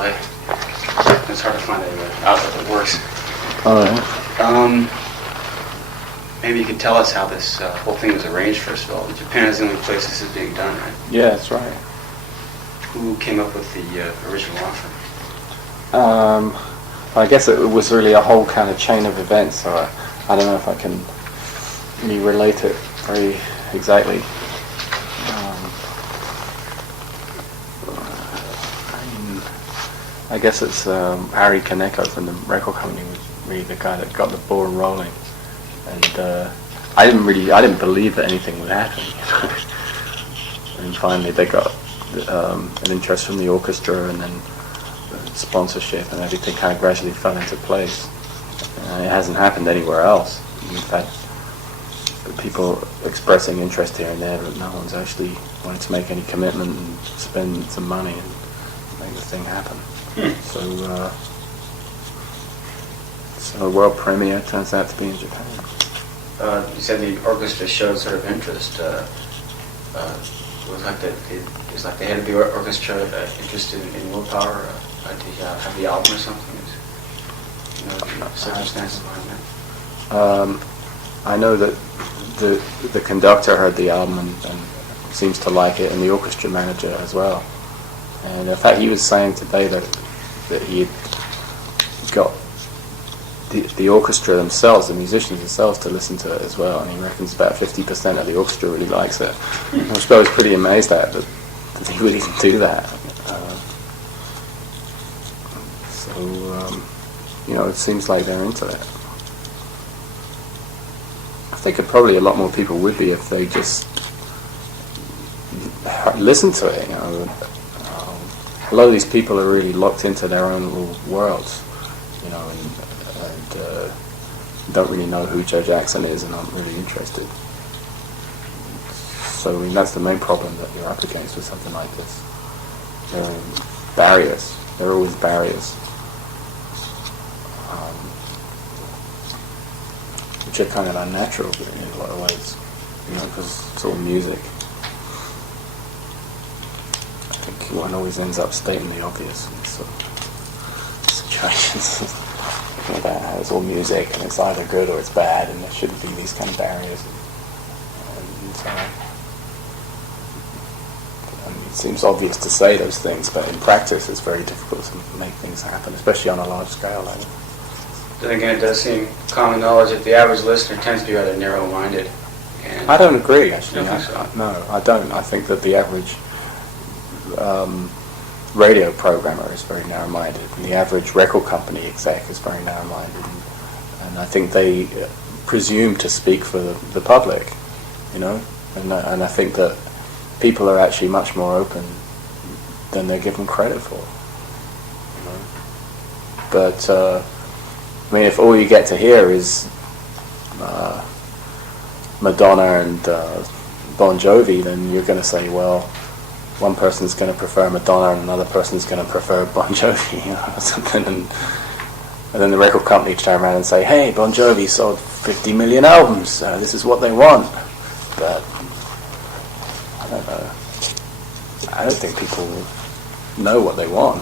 life. It's hard to find an outlet that works. All right. Maybe you could tell us how this whole thing was arranged, first of all. Japan is the only place this is being done, right? Yeah, that's right. Who came up with the original offer? I guess it was really a whole kind of chain of events, so I don't know if I can really relate it very exactly. I guess it's Ari Kaneko from the record company was really the guy that got the ball rolling, and I didn't believe that anything would happen. And finally, they got an interest from the orchestra, and then sponsorship, and everything kind of gradually fell into place. It hasn't happened anywhere else. In fact, people expressing interest here and there, but no one's actually wanted to make any commitment and spend some money and make the thing happen. So a world premiere turns out to be in Japan. You said the orchestra showed sort of interest. It was like the head of the orchestra interested in Willpower. Did you have the album or something? You know the circumstances behind that? I know that the conductor heard the album and seems to like it, and the orchestra manager as well. And in fact, he was saying today that he had got the orchestra themselves, the musicians themselves, to listen to it as well, and he reckons about 50% of the orchestra really likes it. Which I was pretty amazed at that he would even do that. It seems like they're into it. I think probably a lot more people would be if they just listen to it. A lot of these people are really locked into their own little worlds, and don't really know who Joe Jackson is and aren't really interested. So that's the main problem that you're up against with something like this. There are barriers. There are always barriers. Which are kind of unnatural in a lot of ways, because it's all music. I think one always ends up stating the obvious in sort of situations. Thinking about how it's all music and it's either good or it's bad, and there shouldn't be these kind of barriers. It seems obvious to say those things, but in practice it's very difficult to make things happen, especially on a large scale like that. Then again, it does seem common knowledge that the average listener tends to be rather narrow-minded. I don't agree, actually. You don't think so? No, I don't. I think that the average radio programmer is very narrow-minded, and the average record company exec is very narrow-minded, and I think they presume to speak for the public, and I think that people are actually much more open than they're given credit for. But if all you get to hear is Madonna and Bon Jovi, then you're going to say, well, one person's going to prefer Madonna and another person's going to prefer Bon Jovi, or something, and then the record company turn around and say, hey, Bon Jovi sold 50 million albums, this is what they want. But I don't know. I don't think people know what they want.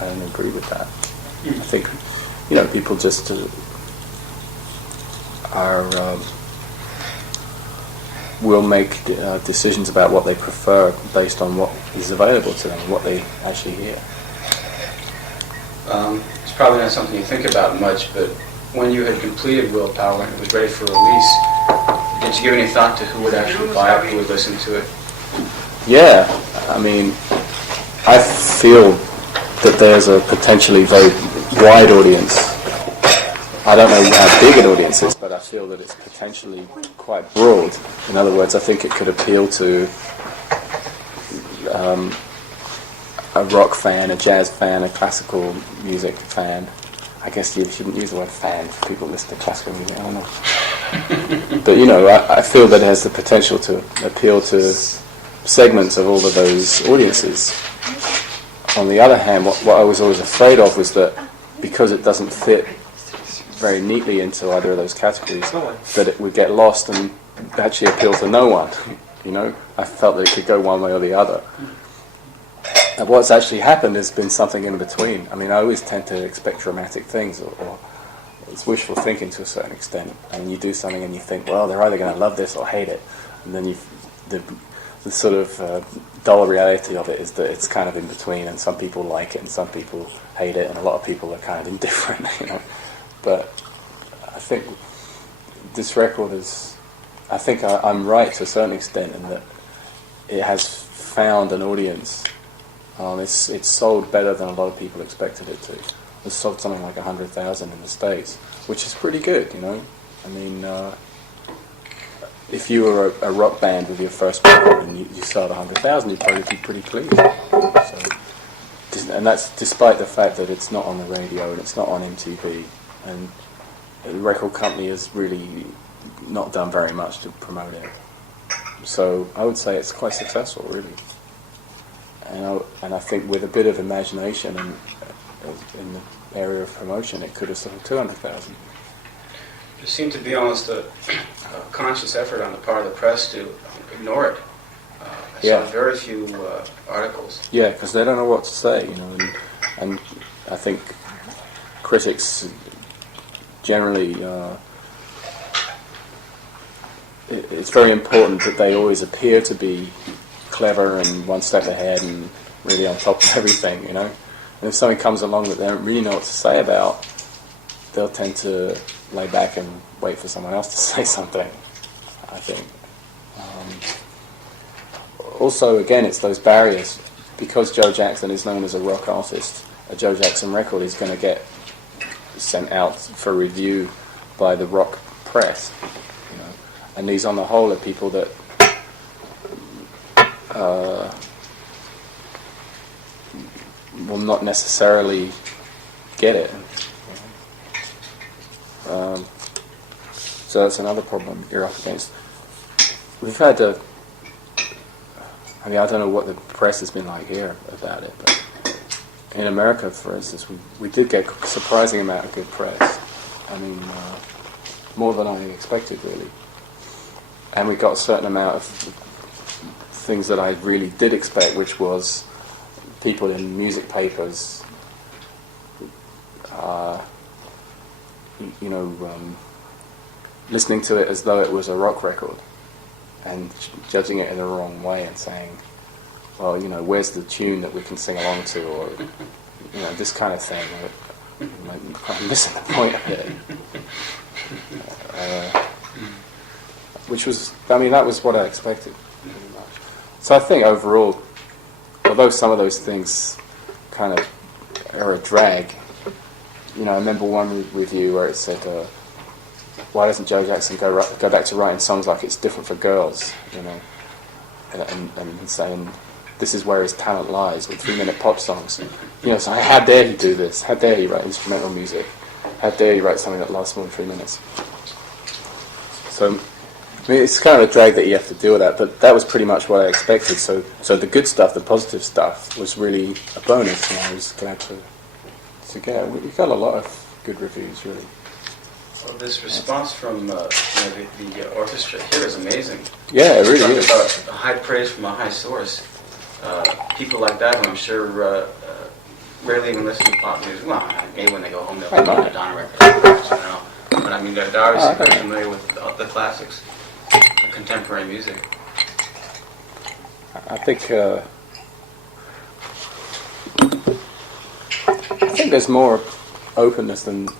I don't agree with that. I think, people just will make decisions about what they prefer based on what is available to them, what they actually hear. It's probably not something you think about much, but when you had completed Willpower and it was ready for release, did you give any thought to who would actually buy it, who would listen to it? Yeah, I feel that there's a potentially very wide audience. I don't know how big an audience is, but I feel that it's potentially quite broad. In other words, I think it could appeal to a rock fan, a jazz fan, a classical music fan. I guess you shouldn't use the word fan for people who listen to classical music, I don't know. But, I feel that it has the potential to appeal to segments of all of those audiences. On the other hand, what I was always afraid of was that because it doesn't fit very neatly into either of those categories, that it would get lost and actually appeal to no one. I felt that it could go one way or the other. And what's actually happened has been something in between. I mean, I always tend to expect dramatic things, or it's wishful thinking to a certain extent. And you do something and you think, well, they're either going to love this or hate it. And then the sort of dull reality of it is that it's kind of in between, and some people like it and some people hate it, and a lot of people are kind of indifferent, you know. But I think this record is, I think I'm right to a certain extent in that it has found an audience. It's sold better than a lot of people expected it to. It's sold something like 100,000 in the States, which is pretty good, you know. I mean, if you were a rock band with your first record and you sold 100,000, you'd probably be pretty pleased. So, and that's despite the fact that it's not on the radio and it's not on MTV, and the record company has really not done very much to promote it. So I would say it's quite successful, really. And I think with a bit of imagination and in the area of promotion, it could have sold 200,000. There seemed to be almost a conscious effort on the part of the press to ignore it. I saw very few articles. Yeah, because they don't know what to say, you know, and I think critics generally, it's very important that they always appear to be clever and one step ahead and really on top of everything, you know. And if something comes along that they don't really know what to say about, they'll tend to lay back and wait for someone else to say something, I think. Also, again, it's those barriers. Because Joe Jackson is known as a rock artist, a Joe Jackson record is going to get sent out for review by the rock press, you know. And these, on the whole, are people that will not necessarily get it. So that's another problem you're up against. We've had I mean, I don't know what the press has been like here about it, but in America, for instance, we did get a surprising amount of good press. I mean, more than I expected, really. And we got a certain amount of things that I really did expect, which was people in music papers, listening to it as though it was a rock record and judging it in the wrong way and saying, well, you know, where's the tune that we can sing along to, or, you know, this kind of thing. I'm missing the point of it. Which was, I mean, that was what I expected, pretty much. So I think overall, although some of those things kind of are a drag, you know, I remember one review where it said, why doesn't Joe Jackson go back to writing songs like It's Different for Girls, you know, and saying this is where his talent lies, with 3-minute pop songs. You know, so how dare he do this? How dare he write instrumental music? How dare he write something that lasts more than 3 minutes? So, I mean, it's kind of a drag that you have to deal with that, but that was pretty much what I expected. So the good stuff, the positive stuff, was really a bonus, and I was glad to get it. We got a lot of good reviews, really. Well, this response from the orchestra here is amazing. Yeah, it really is. About high praise from a high source. People like that, who I'm sure rarely even listen to pop music. Well, maybe when they go home they'll listen to Madonna records, you know. But I mean, they're obviously very familiar with the classics, the contemporary music. I think there's more openness than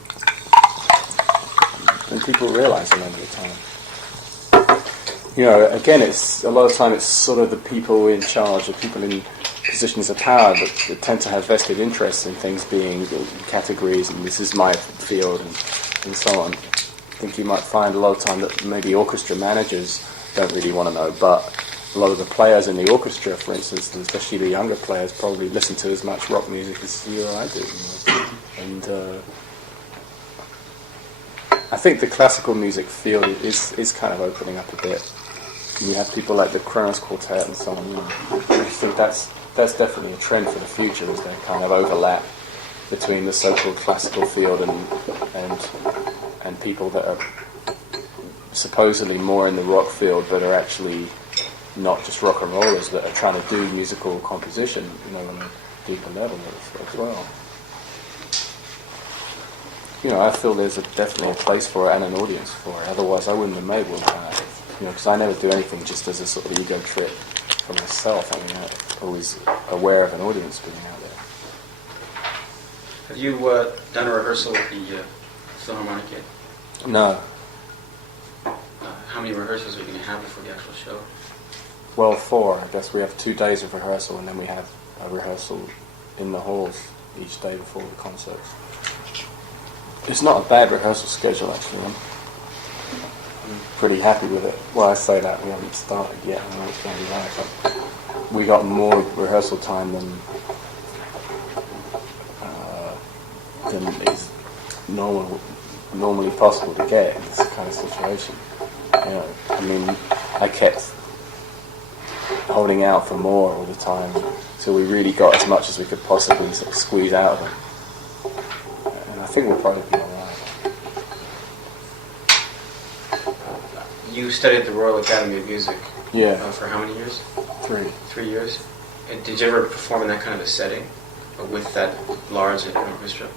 people realise a lot of the time. You know, again, it's a lot of time it's sort of the people in charge, the people in positions of power that tend to have vested interests in things being categories, and this is my field, and so on. I think you might find a lot of time that maybe orchestra managers don't really want to know, but a lot of the players in the orchestra, for instance, and especially the younger players, probably listen to as much rock music as you or I do. You know? And I think the classical music field is kind of opening up a bit. You have people like the Kronos Quartet and so on. You know. I think that's definitely a trend for the future, is there kind of overlap between the so-called classical field and people that are supposedly more in the rock field but are actually not just rock and rollers that are trying to do musical composition, you know, on a deeper level as well. You know, I feel there's definitely a place for it and an audience for it. Otherwise, I wouldn't have made Willpower. You know, because I never do anything just as a sort of ego trip for myself. I mean, I'm always aware of an audience being out there. Have you done a rehearsal with the Philharmonic yet? No. How many rehearsals are you going to have before the actual show? Well, 4. I guess we have 2 days of rehearsal, and then we have a rehearsal in the halls each day before the concerts. It's not a bad rehearsal schedule, actually. I'm pretty happy with it. Well, I say that, we haven't started yet. I know it's going to be like, but we got more rehearsal time than is normally possible to get in this kind of situation. You know, I mean, I kept holding out for more all the time till we really got as much as we could possibly sort of squeeze out of them. And I think we'll probably be alright. You studied at the Royal Academy of Music. Yeah. For how many years? 3. 3 years. And did you ever perform in that kind of a setting, with that large orchestra?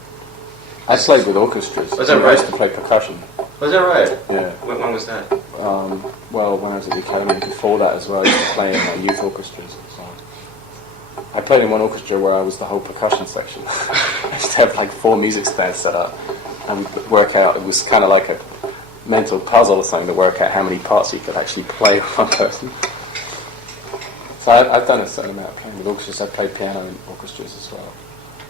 I played with orchestras. Was that I right? used to play percussion. Was that right? Yeah. When was that? Well, when I was at the academy, before that as well, I used to play in youth orchestras. So I played in one orchestra where I was the whole percussion section. I used to have like 4 music stands set up, and we'd work out. It was kind of like a mental puzzle or something to work out how many parts you could actually play with one person. So I've done a certain amount of playing with orchestras. I played piano in orchestras as well,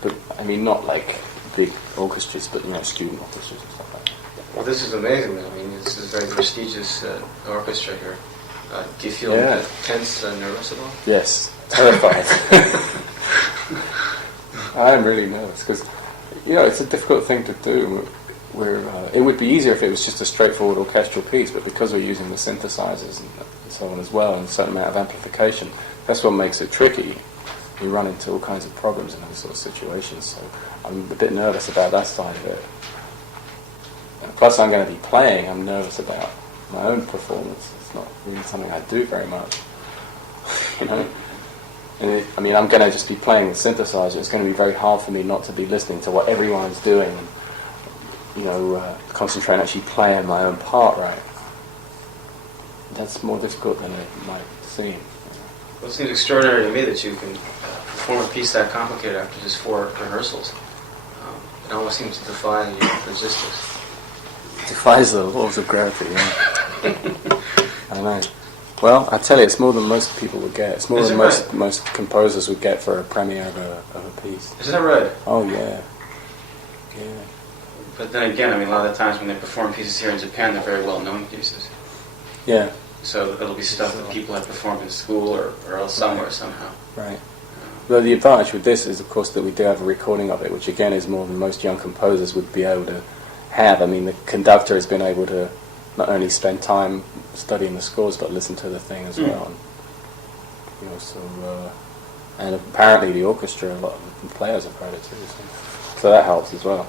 but I mean not like big orchestras, but you know, student orchestras and stuff like that. Well, this is amazing. I mean, this is a very prestigious orchestra here. Do you feel tense, nervous at all? Yes, terrified. I'm really nervous because, you know, it's a difficult thing to do. It would be easier if it was just a straightforward orchestral piece, but because we're using the synthesizers and so on as well, and a certain amount of amplification, that's what makes it tricky. You run into all kinds of problems in those sort of situations, so I'm a bit nervous about that side of it. Plus, I'm going to be playing. I'm nervous about my own performance. It's not really something I do very much, you know. And I mean, I'm going to just be playing the synthesizer. It's going to be very hard for me not to be listening to what everyone's doing, and you know, concentrate and actually playing my own part right. That's more difficult than it might seem. Well, it seems extraordinary to me that you can perform a piece that complicated after just 4 rehearsals. It almost seems to defy your resistance. Defies the laws of gravity, yeah. I know. Well, I tell you, it's more than most people would get. It's more than most composers would get for a premiere of a piece. Is that right? Oh, yeah. Yeah. But then again, I mean, a lot of the times when they perform pieces here in Japan, they're very well-known pieces. Yeah. So it'll be stuff that people have performed in school or else somewhere somehow. Right. Well, the advantage with this is, of course, that we do have a recording of it, which again is more than most young composers would be able to have. I mean, the conductor has been able to not only spend time studying the scores, but listen to the thing as well. And, you know, so and apparently the orchestra, a lot of the players have heard it too. So that helps as well.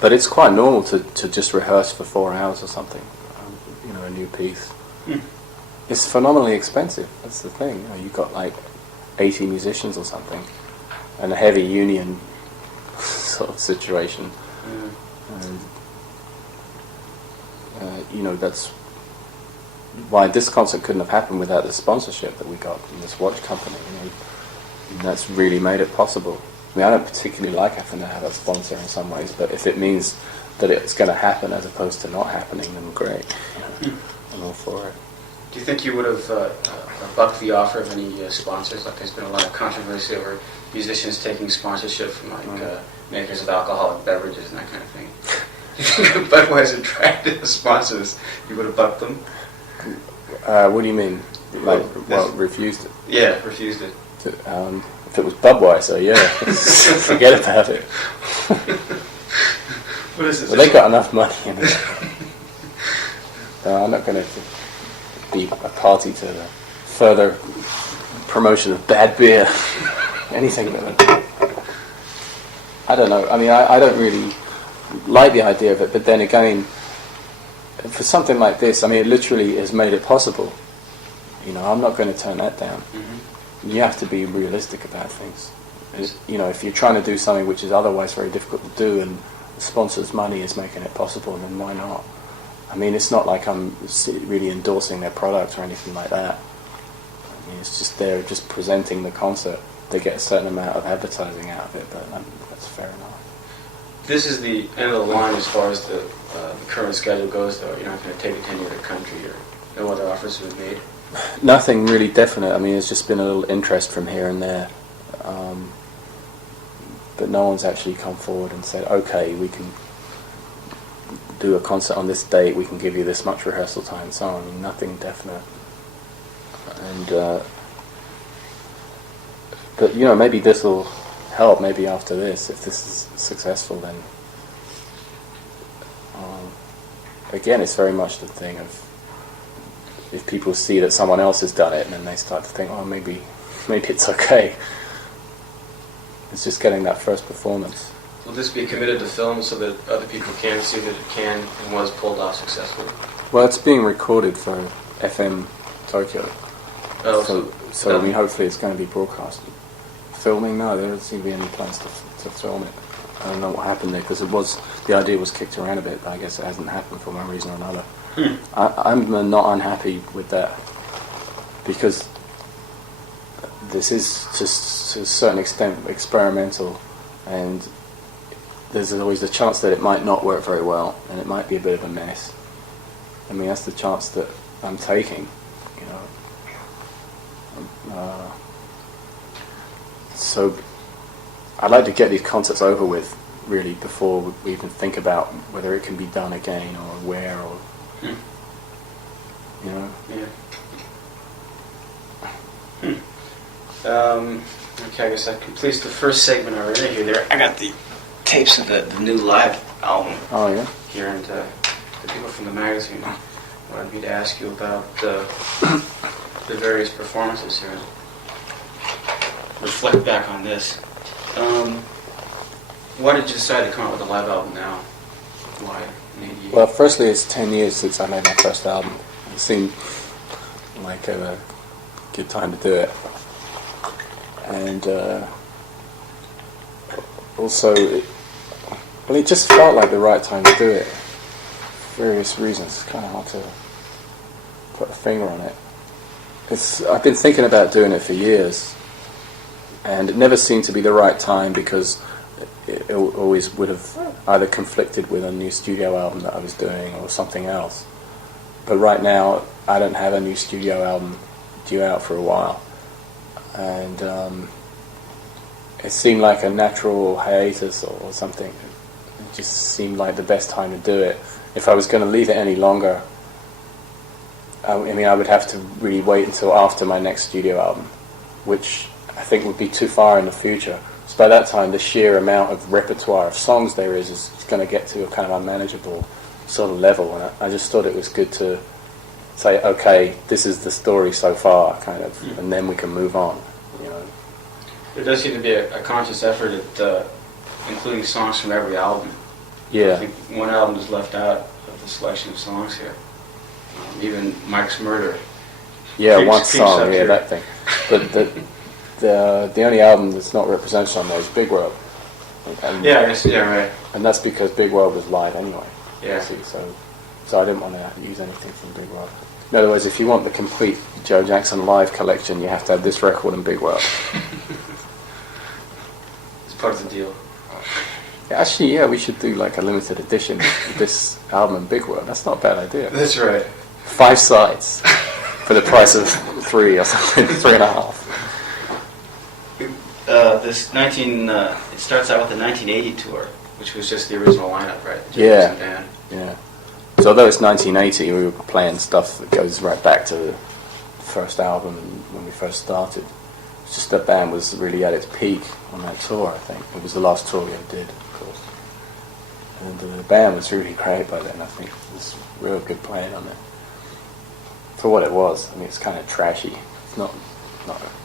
But it's quite normal to just rehearse for 4 hours or something. You know, a new piece. It's phenomenally expensive. That's the thing. You know, you've got like 80 musicians or something, and a heavy union sort of situation. And you know, that's why this concert couldn't have happened without the sponsorship that we got from this watch company. You know, and that's really made it possible. I mean, I don't particularly like having to have a sponsor in some ways, but if it means that it's going to happen as opposed to not happening, then great. You know, I'm all for it. Do you think you would have bucked the offer of any sponsors? Like, there's been a lot of controversy over musicians taking sponsorship from like makers of alcoholic beverages and that kind of thing. Do you think if Budweiser tried to sponsors, you would have bucked them? What do you mean? Like, well, refused it? Yeah, refused it. If it was Budweiser, yeah, forget about it. What is it? Well, they got enough money in it. I'm not going to be a party to the further promotion of bad beer. Anything but it. I don't know. I mean, I don't really like the idea of it, but then again, for something like this, I mean, it literally has made it possible. You know, I'm not going to turn that down. Mm-hmm. You have to be realistic about things. You know, if you're trying to do something which is otherwise very difficult to do, and the sponsor's money is making it possible, then why not? I mean, it's not like I'm really endorsing their product or anything like that. I mean, it's just they're just presenting the concert. They get a certain amount of advertising out of it, but that's fair enough. This is the end of the line as far as the current schedule goes, though. You're not going to take a tenure to country, or no other offers have been made? Nothing really definite. I mean, it's just been a little interest from here and there. But no one's actually come forward and said, okay, we can do a concert on this date, we can give you this much rehearsal time and so on. I mean, nothing definite. And but you know, maybe this will help. Maybe after this, if this is successful, then again, it's very much the thing of if people see that someone else has done it, and then they start to think, oh, maybe it's okay. It's just getting that first performance. Will this be committed to film so that other people can see that it can and was pulled off successfully? Well, it's being recorded for FM Tokyo. Oh, so I mean, hopefully it's going to be broadcasted. Filming? No, there doesn't seem to be any plans to film it. I don't know what happened there, because the idea was kicked around a bit, but I guess it hasn't happened for one reason or another. I'm not unhappy with that, because this is just to a certain extent experimental, and there's always a chance that it might not work very well, and it might be a bit of a mess. I mean, that's the chance that I'm taking, you know. So I'd like to get these concerts over with, really, before we even think about whether it can be done again, or where, or you know. Yeah. Okay, I guess that completes the first segment of our interview there. I got the tapes of the new live album. Oh, yeah? Here, and the people from the magazine wanted me to ask you about the various performances here. Reflect back on this. Why did you decide to come out with a live album now? Why in 88? Well, firstly, it's 10 years since I made my first album. It seemed like a good time to do it. And also, it just felt like the right time to do it. For various reasons. It's kind of hard to put a finger on it. I've been thinking about doing it for years, and it never seemed to be the right time, because it always would have either conflicted with a new studio album that I was doing or something else. But right now, I don't have a new studio album due out for a while. And it seemed like a natural hiatus or something. It just seemed like the best time to do it. If I was going to leave it any longer, I would have to really wait until after my next studio album, which I think would be too far in the future. So by that time, the sheer amount of repertoire of songs there is going to get to a kind of unmanageable sort of level. And I just thought it was good to say, okay, this is the story so far, kind of, and then we can move on, you know. There does seem to be a conscious effort at including songs from every album. Yeah. I think one album is left out of the selection of songs here. Even Mike's Murder. Yeah, Creeps- one creeps song, up yeah, here. that thing. But the only album that's not represented on there is Big World. And, Yeah, I guess, yeah, right. and that's because Big World was live anyway. Yeah. See, so I didn't want to use anything from Big World. In other words, if you want the complete Joe Jackson live collection, you have to have this record and Big World. It's part of the deal. Actually, yeah, we should do like a limited edition of this album and Big World. That's not a bad idea. That's right. 5 sides for the price of 3 or something, 3.5. It starts out with the 1980 tour, which was just the original lineup, right? The Yeah. Jackson Band. Yeah. So although it's 1980, we were playing stuff that goes right back to the first album when we first started. It's just that band was really at its peak on that tour, I think. It was the last tour we ever did, of course. And the band was really great by then, I think. It was real good playing on it. For what it was, I mean, it's kind of trashy. It's not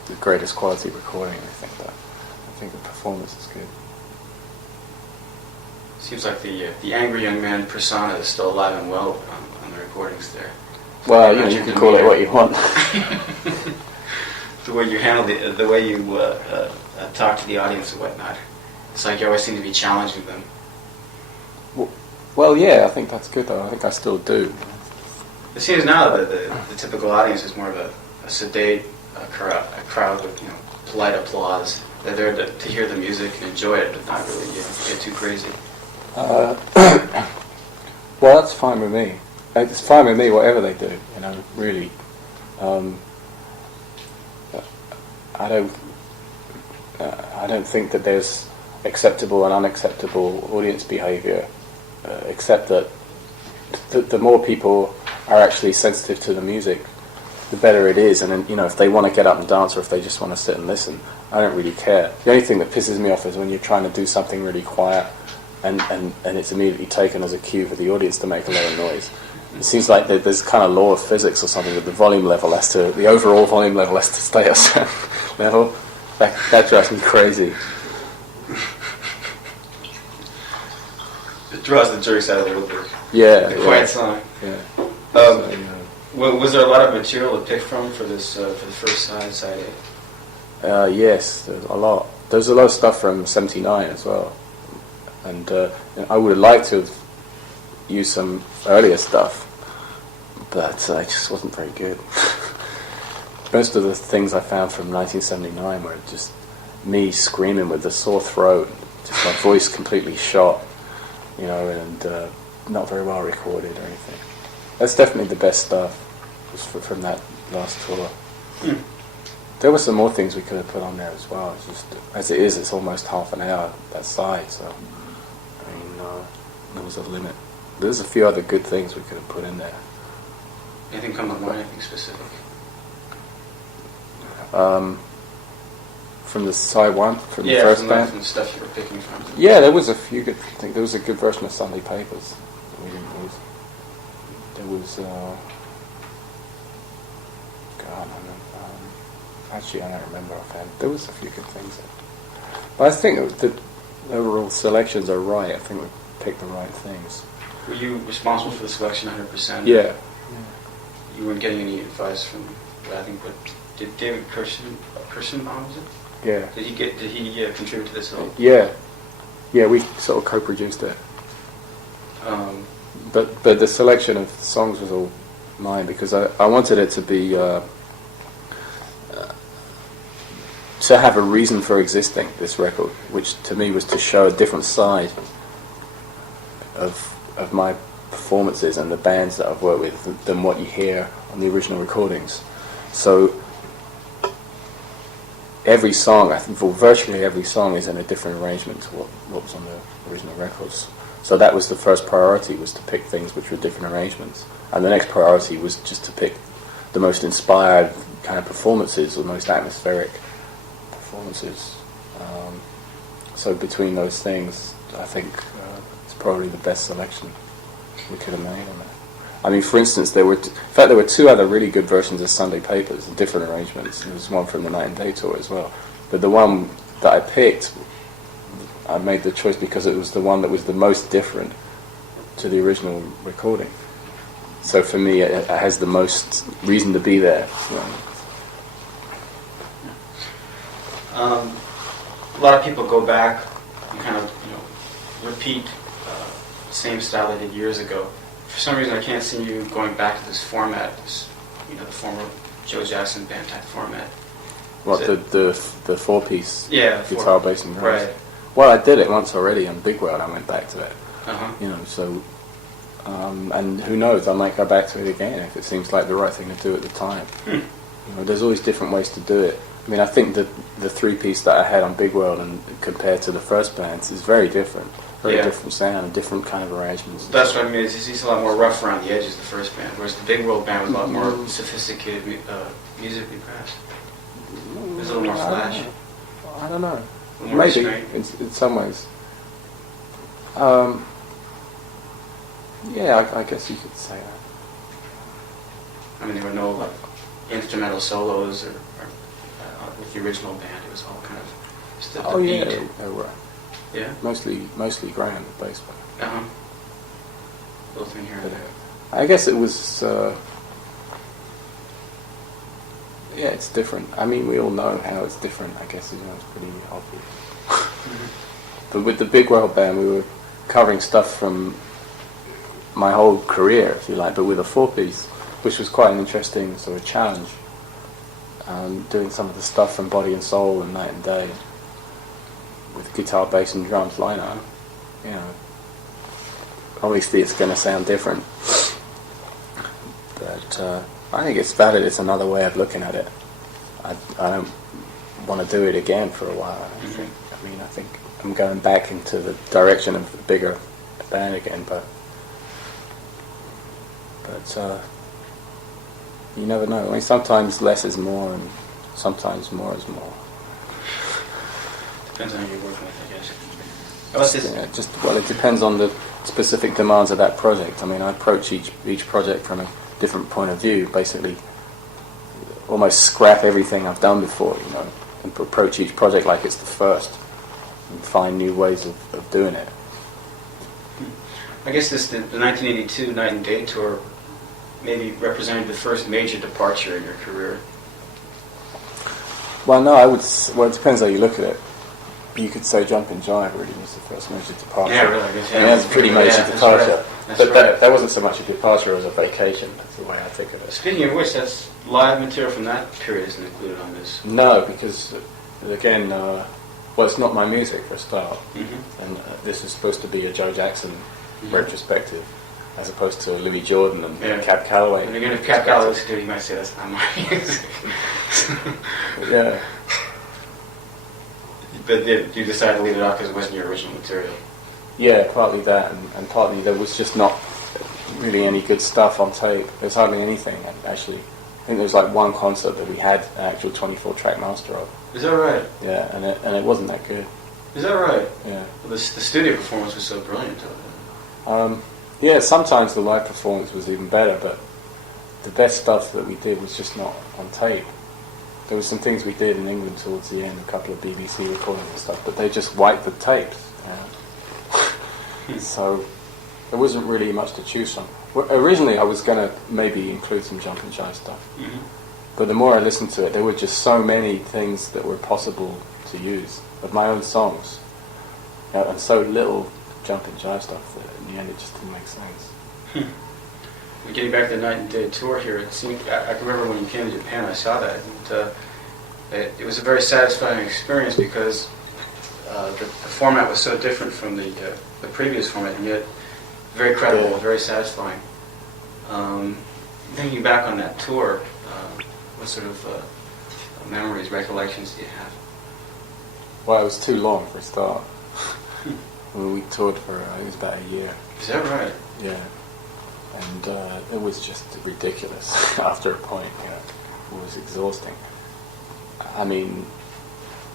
the greatest quality recording, I think, but I think the performance is good. Seems like the angry young man persona is still alive and well on the recordings there. Well, Not you your can call it demeanor. what you want. The way you handle the way you talk to the audience and whatnot. It's like you always seem to be challenging them. Well, yeah, I think that's good though. I think I still do. It seems now that the typical audience is more of a sedate crowd with polite applause. They're there to hear the music and enjoy it, but not really get too crazy. Well, that's fine with me. It's fine with me, whatever they do. Really. I don't think that there's acceptable and unacceptable audience behaviour, except that the more people are actually sensitive to the music, the better it is. And then, if they want to get up and dance or if they just want to sit and listen, I don't really care. The only thing that pisses me off is when you're trying to do something really quiet and it's immediately taken as a cue for the audience to make a lot of noise. It seems like there's kind of law of physics or something that the overall volume level has to stay a certain level. That drives me crazy. It draws the jerks out of their liquor. Yeah. The quiet song. Yeah. Was there a lot of material to pick from for this for the first side A? Yes, there's a lot. There's a lot of stuff from '79 as well, and I would have liked to have used some earlier stuff, but it just wasn't very good. Most of the things I found from 1979 were just me screaming with a sore throat, just my voice completely shot, and not very well recorded or anything. That's definitely the best stuff from that last tour. There were some more things we could have put on there as well. It's just, as it is, it's almost half an hour, that side, so there was a limit. There's a few other good things we could have put in there. Anything come to mind? Anything specific? From the side one, from the first band? From the stuff you were picking from. Yeah, there was a few good things. There was a good version of Sunday Papers that we didn't use. There was, actually I don't remember offhand. There was a few good things. But I think the overall selections are right. I think we picked the right things. Were you responsible for the selection 100%? Yeah. You weren't getting any advice from, did David Kirschenbaum, was it? Yeah. Did he contribute to this at all? Yeah. Yeah, we sort of co-produced it. But the selection of songs was all mine because I wanted it to be to have a reason for existing, this record, which to me was to show a different side of my performances and the bands that I've worked with than what you hear on the original recordings. So every song, I think, virtually every song is in a different arrangement to what was on the original records. So that was the first priority, was to pick things which were different arrangements. And the next priority was just to pick the most inspired kind of performances, the most atmospheric performances. So between those things, I think it's probably the best selection we could have made on that. I mean, for instance, there were two other really good versions of Sunday Papers in different arrangements. There was one from the Night and Day tour as well. But the one that I picked, I made the choice because it was the one that was the most different to the original recording. So for me, it has the most reason to be there. A lot of people go back and kind of repeat the same style they did years ago. For some reason, I can't see you going back to this format, the former Joe Jackson band type format. What, the four-piece guitar, bass, and drums? Right. Well, I did it once already on Big World. I went back to it. Uh-huh. So, and who knows? I might go back to it again if it seems like the right thing to do at the time. There's always different ways to do it. I mean, I think that the three-piece that I had on Big World and compared to the first bands is very different. Very different sound and different kind of arrangements. That's what I mean. It's a lot more rough around the edges, the first band, whereas the Big World band was a lot more sophisticated musically, perhaps. It was a little more flash. I don't know. More Maybe, restraint. in some ways. I guess you could say that. I mean, there were no instrumental solos or with the original band. It was all kind of just the beat. There were. Yeah. Mostly Graham, the bass player. Both in here and there. I guess it was Yeah, it's different. I mean, we all know how it's different. I guess it's pretty obvious. But with the Big World Band, we were covering stuff from my whole career, if you like, but with a four-piece, which was quite an interesting sort of challenge. Doing some of the stuff from Body and Soul and Night and Day with guitar, bass, and drums. Like, obviously it's going to sound different, but I think it's valid. It's another way of looking at it. I don't want to do it again for a while. I think I'm going back into the direction of the bigger band again, but you never know. I mean, sometimes less is more, and sometimes more is more. Depends on who you're working with, I guess. How about this? Well, it depends on the specific demands of that project. I mean, I approach each project from a different point of view. Basically, almost scrap everything I've done before, and approach each project like it's the first, and find new ways of doing it. I guess the 1982 Night and Day tour maybe represented the first major departure in your career. Well, no, it depends how you look at it. You could say Jumpin' Jive really was the first major departure. Yeah, really, I guess. Yeah. I mean, that's a pretty major departure. That's But right. that wasn't so much a departure as a vacation. That's the way I think of it. Speaking of which, that's live material from that period isn't included on this. No, because, again, it's not my music for a start. Mm-hmm. And this is supposed to be a Joe Jackson retrospective, as opposed to Louis Jordan and Cab Calloway. And again, if Cab Calloway was to do it, he might say that's not my music. Yeah. But you decided to leave it out because it wasn't your original material. Yeah, partly that, and partly there was just not really any good stuff on tape. There's hardly anything, actually. I think there was like one concert that we had an actual 24-track master of. Is that right? Yeah, and it wasn't that good. Is that right? Yeah. Well, the studio performance was so brilliant. Yeah, sometimes the live performance was even better, but the best stuff that we did was just not on tape. There were some things we did in England towards the end, a couple of BBC recordings and stuff, but they just wiped the tapes. So there wasn't really much to choose from. Well, originally I was going to maybe include some Jumpin' Jive stuff, but the more I listened to it, there were just so many things that were possible to use of my own songs, and so little Jumpin' Jive stuff that in the end it just didn't make sense. Getting back to the Night and Day tour here, it seemed, I can remember when you came to Japan, I saw that, and it was a very satisfying experience because the format was so different from the previous format, and yet very credible, very satisfying. Thinking back on that tour, what sort of memories, recollections do you have? Well, it was too long for a start. We toured for, it was about a year. Is that right? Yeah. And it was just ridiculous after a point, It was exhausting. I mean,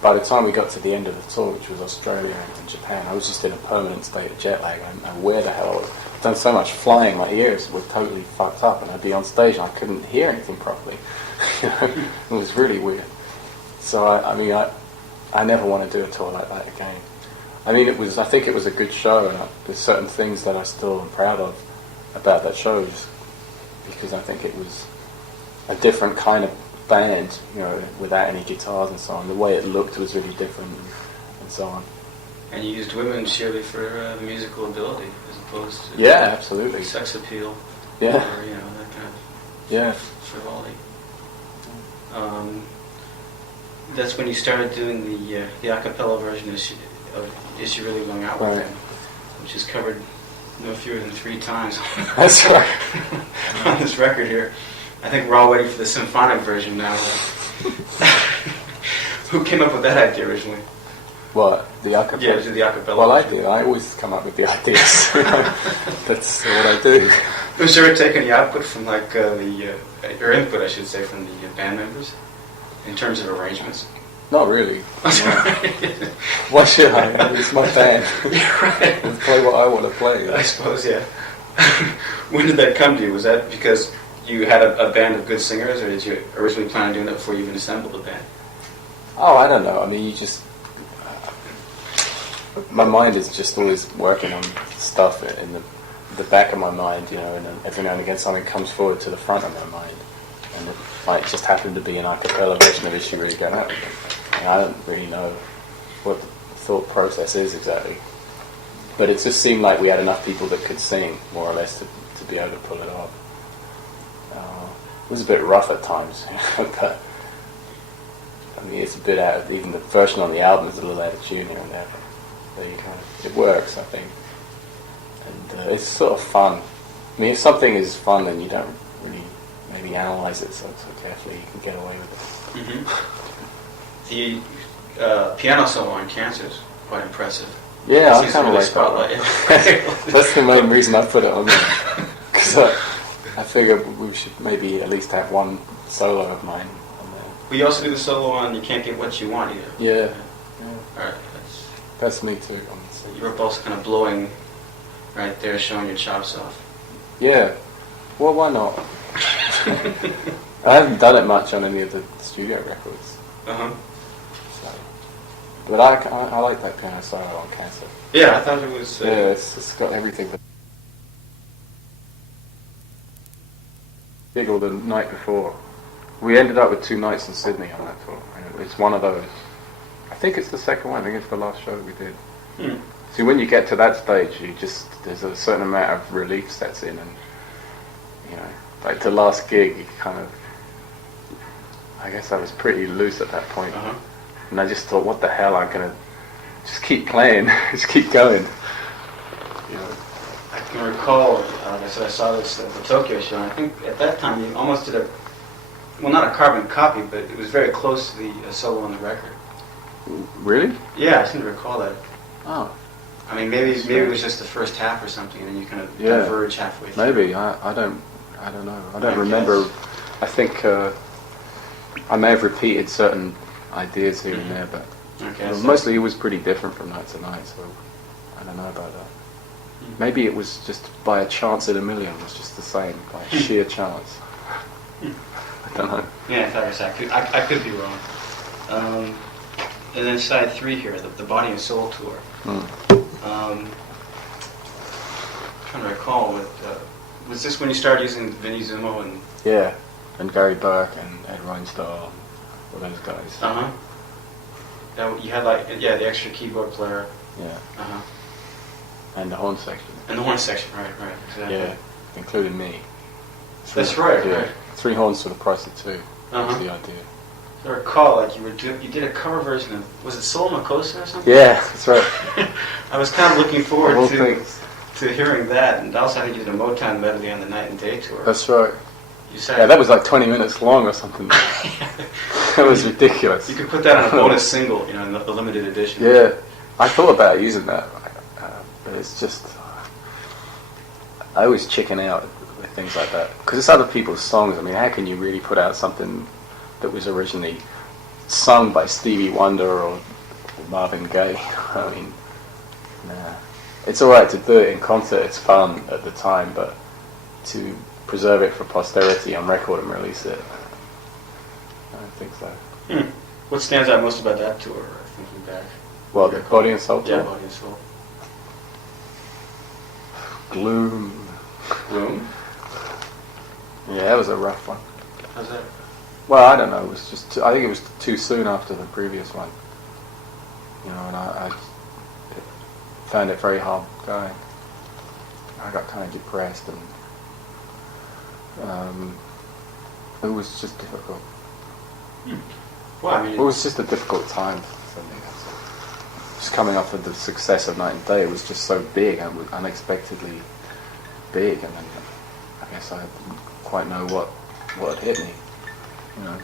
by the time we got to the end of the tour, which was Australia and Japan, I was just in a permanent state of jet lag. And where the hell I was. I'd done so much flying, my ears were totally fucked up, and I'd be on stage and I couldn't hear anything properly. It was really weird. So, I never want to do a tour like that again. I mean, I think it was a good show, and there's certain things that I still am proud of about that show, just because I think it was a different kind of band, without any guitars and so on. The way it looked was really different, and so on. And you used women surely for the musical ability, as opposed to absolutely sex appeal, or yeah, that kind of frivolity. That's when you started doing the a cappella version of "Is She Really Going Out with Him," which is covered no fewer than 3 times. That's right. On this record here. I think we're all waiting for the symphonic version now. Who came up with that idea originally? What, the a cappella? Yeah, to do the a cappella Well, I version. did. I always come up with the ideas. That's what I do. Was there taken any output from or input, I should say, from the band members in terms of arrangements? Not really. That's No. right. Why should I? It's my band. You're right. I'll play what I want to play. I suppose, yeah. When did that come to you? Was that because you had a band of good singers, or did you originally plan on doing that before you even assembled a band? Oh, I don't know. I mean, you just... my mind is just always working on stuff in the back of my mind, and then every now and again something comes forward to the front of my mind. and it might just happen to be an a cappella version of Is She Really Going Out With Him? And I don't really know what the thought process is exactly, but it just seemed like we had enough people that could sing, more or less, to be able to pull it off. It was a bit rough at times, but I mean, it's a bit out of, even the version on the album is a little out of tune here and there, but there you go. It works, I think. And it's sort of fun. I mean, if something is fun, then you don't really maybe analyze it so carefully. You can get away with it. Mm-hmm. The piano solo on Cancer is quite impressive. Yeah, I Seems kind of really like that one. spotlight. That's the main reason I put it on there. Because I figured we should maybe at least have one solo of mine on there. We also do the solo on You Can't Get What You Want either. Yeah. All right. That's me too. You were both kind of blowing right there, showing your chops off. Yeah. Well, why not? I haven't done it much on any of the studio records. Uh-huh. So. But I like that piano solo on Cancer. Yeah, I thought it was... Yeah, it's got everything. Giggle the night before. We ended up with 2 nights in Sydney on that tour. And it's one of those. I think it's the second one. I think it's the last show we did. See, when you get to that stage, there's a certain amount of relief sets in, and you know, like the last gig, you kind of, I guess I was pretty loose at that point, and I just thought, what the hell, I'm gonna just keep playing, just keep going. You know. I can recall, like I said, I saw this at the Tokyo show, and I think at that time you almost did well, not a carbon copy, but it was very close to the solo on the record. Really? Yeah, I seem to recall that. Oh. I mean, maybe it was just the first half or something, and then you kind of diverge halfway through. Maybe. I don't know. I don't remember. I think I may have repeated certain ideas here and there, but mostly it was pretty different from night to night, so I don't know about that. Maybe it was just by a chance in a million. It was just the same, by sheer chance. I don't know. Yeah, like I said, I could be wrong. And then side 3 here, the Body and Soul tour. I'm trying to recall, was this when you started using Vinnie Zumo and... Yeah, and Gary Burke and Ed Reinstahl, all those guys. You had the extra keyboard player. Yeah. And the horn section. And the horn section, right, exactly. Yeah, including me. That's right, yeah. right. 3 horns for the price of 2. Was the idea. I recall, like you did a cover version of, was it Soul Makossa or something? Yeah, that's right. I was kind of looking forward to hearing that, and also I think you did a Motown medley on the Night and Day tour. That's right. You said, yeah, that was like 20 minutes long or something. That was ridiculous. You could put that on a bonus single, you know, in the limited edition. Yeah, I thought about using that, but it's just, I always chicken out with things like that because it's other people's songs. I mean, how can you really put out something that was originally sung by Stevie Wonder or Marvin Gaye? I mean, nah. It's alright to do it in concert, it's fun at the time, but to preserve it for posterity on record and release it, I don't think so. What stands out most about that tour, thinking back? Well, the Body and Soul tour? Yeah, Body and Soul. Gloom. Gloom? Yeah, that was a rough one. How's that? Well, I don't know. It was just. I think it was too soon after the previous one. You know, and I found it very hard going. I got kind of depressed, and it was just difficult. Well, I mean, it was just a difficult time for me. That's all. Just coming off of the success of Night and Day, it was just so big and unexpectedly big, and then I guess I didn't quite know what had hit me. You know,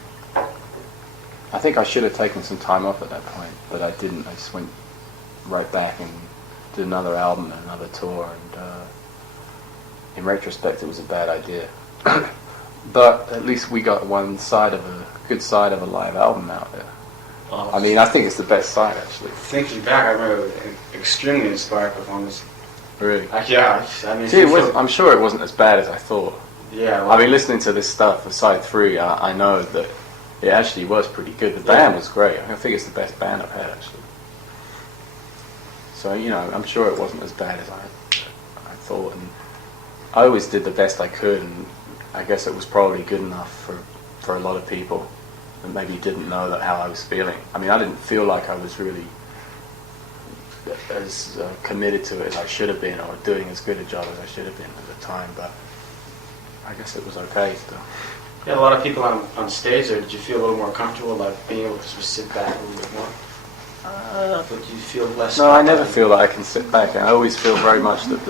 I think I should have taken some time off at that point, but I didn't. I just went right back and did another album and another tour, and in retrospect, it was a bad idea. But at least we got one side of a good side of a live album out there. I mean, I think it's the best side, actually. Thinking back, I remember it was an extremely inspired performance. Really? Yeah, I mean... See, I'm sure it wasn't as bad as I thought. Yeah. Well, I mean, listening to this stuff, side 3, I know that it actually was pretty good. The band was great. I think it's the best band I've had, actually. So, you know, I'm sure it wasn't as bad as I thought. And I always did the best I could, and I guess it was probably good enough for for a lot of people that maybe didn't know that how I was feeling. I mean, I didn't feel like I was really as committed to it as I should have been, or doing as good a job as I should have been at the time, but I guess it was okay still. Yeah, a lot of people on stage there. Did you feel a little more comfortable, like being able to sort of sit back a little bit more? But you feel less? No, I never feel that I can sit back. I always feel very much that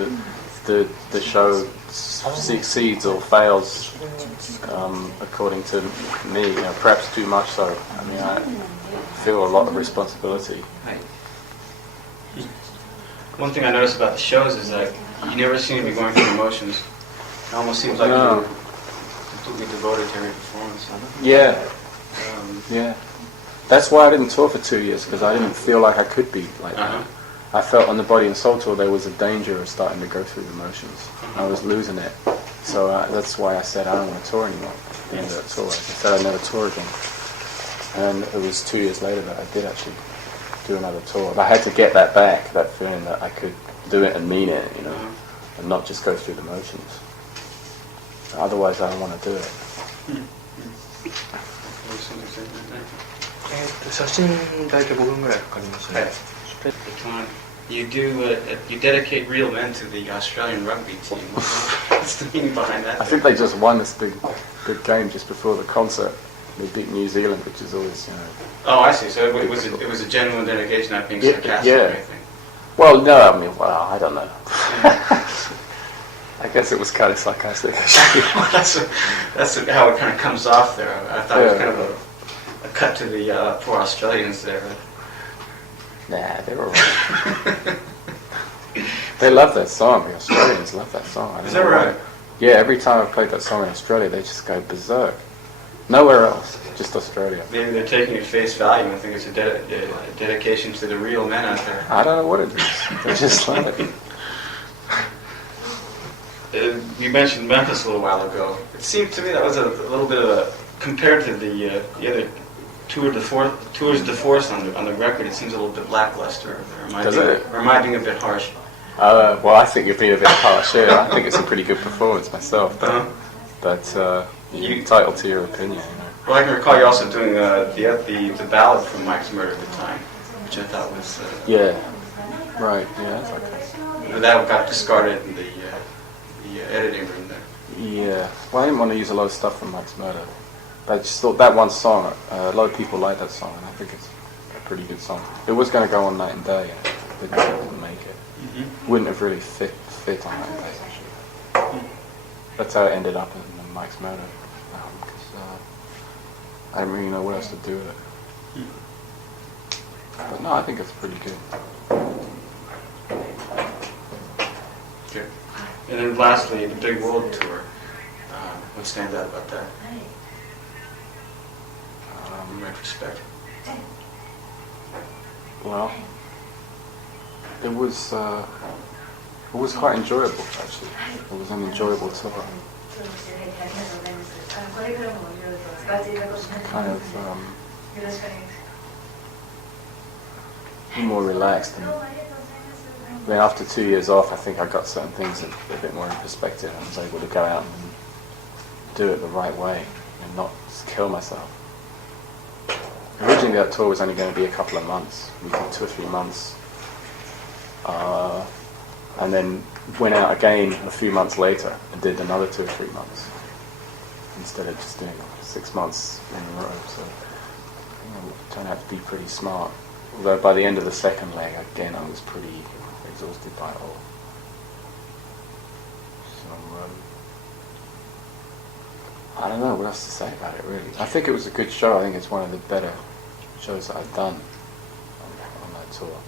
the show succeeds or fails according to me. You know, perhaps too much so. I mean, I feel a lot of responsibility. Right. One thing I noticed about the shows is that you never seem to be going through emotions. It almost seems like No. you're completely devoted to every performance. Yeah, Um, yeah. That's why I didn't tour for 2 years, because I didn't feel like I could be like that. I felt on the Body and Soul tour there was a danger of starting to go through the motions. I was losing it. So that's why I said I don't want to tour anymore at the end of that tour. I said I'd never tour again. And it was 2 years later that I did actually do another tour. But I had to get that back, that feeling that I could do it and mean it, you know, and not just go through the motions. Otherwise I don't want to do it. 写真大体5分ぐらいかかりましたね。 You dedicate Real Men to the Australian rugby team. What's the meaning behind that? I think they just won this big game just before the concert. They beat New Zealand, which is always, you know. Oh, I see. So it was a genuine dedication, not being sarcastic Yeah. or anything. Well, no, I mean, well, I don't know. I guess it was kind of sarcastic. that's how it kind of comes off there. I thought it was Yeah. kind of a cut to the poor Australians there. Nah, they were alright. They love that song. The Australians love that song. I don't Is know that why. right? Yeah, every time I played that song in Australia, they just go berserk. Nowhere else, just Australia. Maybe they're taking it face value and think it's a dedication to the real men out there. I don't know what it is. They just love it. You mentioned Memphis a little while ago. It seemed to me that was a little bit of a, compared to the other tours de force on the record, it seems a little bit lackluster. Does it? Or am I being a bit harsh? Well, I think you're being a bit harsh. Yeah, I think it's a pretty good performance myself. But you're entitled to your opinion. You know. Well, I can recall you also doing the ballad from Mike's Murder at the time, which I thought was... Yeah, right. Yeah, that's okay. That got discarded in the editing room there. Yeah. Well, I didn't want to use a lot of stuff from Mike's Murder. But I just thought that one song, a lot of people like that song, and I think it's a pretty good song. It was going to go on Night and Day, and it didn't make it. Wouldn't have really fit on Night and Day, actually. That's how it ended up in Mike's Murder. Because I didn't really know what else to do with it. But no, I think it's pretty good. Okay. And then lastly, the Big World Tour. What stands out about that? In retrospect. Well, it was quite enjoyable, actually. It was an enjoyable tour. Kind of more relaxed. And then after 2 years off, I think I got certain things a bit more in perspective. I was able to go out and do it the right way and not kill myself. Originally that tour was only going to be a couple of months. We did 2 or 3 months. And then went out again a few months later and did another 2 or 3 months. Instead of just doing 6 months in a row. So it turned out to be pretty smart. Although by the end of the second leg, again, I was pretty exhausted by it all. So, I don't know what else to say about it, really. I think it was a good show. I think it's one of the better shows that I've done on that tour.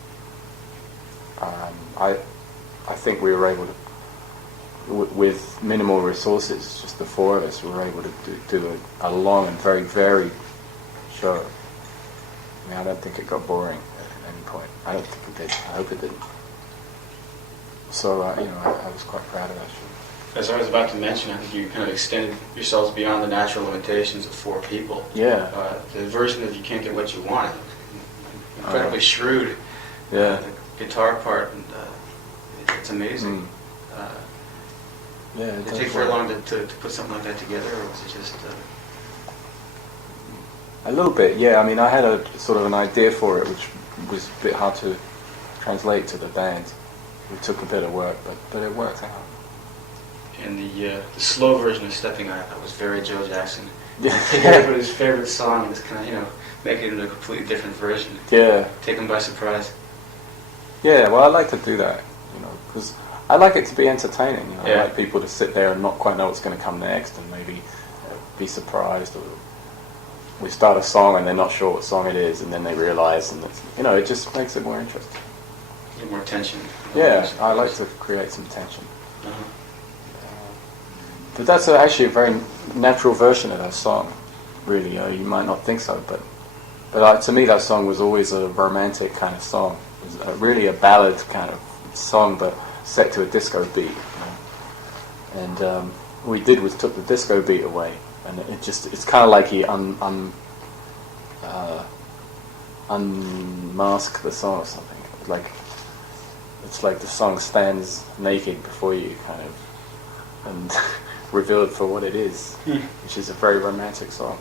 I think we were able to, with minimal resources, just the 4 of us, we were able to do a long and very varied show. I mean, I don't think it got boring at any point. I don't think it did. I hope it didn't. So, I was quite proud of that show. As I was about to mention, I think you kind of extended yourselves beyond the natural limitations of 4 people. Yeah. The version of You Can't Get What You Want, incredibly shrewd. Yeah. The guitar part, and it's amazing. Yeah. Did it take very long to put something like that together, or was it just... A little bit, yeah. I mean, I had a sort of an idea for it, which was a bit hard to translate to the band. It took a bit of work, but it worked out. And the slow version of Stepping, I thought was very Joe Jackson. Yeah. Everybody's favorite song, and just kind of, make it into a completely different version. Yeah. Take them by surprise. Yeah, well, I like to do that, because I like it to be entertaining. Yeah. I like people to sit there and not quite know what's going to come next, and maybe be surprised. Or we start a song and they're not sure what song it is, and then they realise, and it's, it just makes it more interesting. Get more tension. Yeah, I like to create some tension. Uh-huh. But that's actually a very natural version of that song, really. You might not think so, but to me that song was always a romantic kind of song. It was really a ballad kind of song, but set to a disco beat. And what we did was took the disco beat away, and it's kind of like he unmasked the song or something. It's like the song stands naked before you, kind of, and revealed for what it is, which is a very romantic song.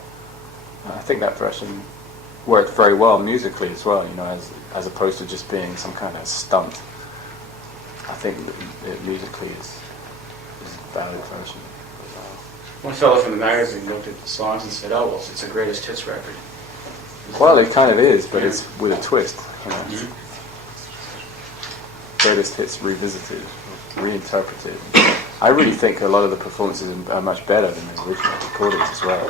I think that version worked very well musically as well, as opposed to just being some kind of stunt. I think that it musically is a valid version. One fellow from the magazine looked at the songs and said, "Oh, well, it's a greatest hits record." Well, it kind of is, but it's with a twist. Greatest hits revisited, reinterpreted. I really think a lot of the performances are much better than the original recordings as well.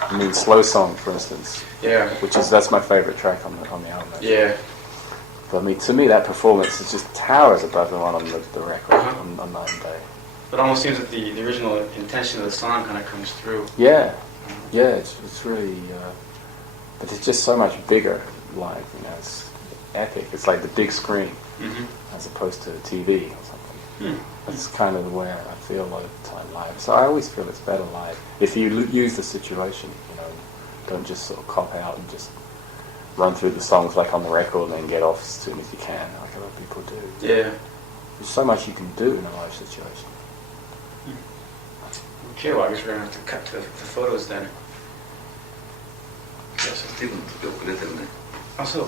I mean, Slow Song, for instance. Yeah. That's my favourite track on the album. Yeah. But I mean, to me, that performance is just towers above the one on the record on Night and Day. It almost seems that the original intention of the song kind of comes through. Yeah, it's really, but it's just so much bigger live. It's epic. It's like the big screen as opposed to TV or something. That's kind of the way I feel a lot of the time live. So I always feel it's better live if you use the situation. Don't just sort of cop out and just run through the songs like on the record and then get off as soon as you can, like a lot of people do. Yeah. There's so much you can do in a live situation. Okay, well, I guess we're going to have to cut to the photos then. 写真よく出てるね。あ、そう。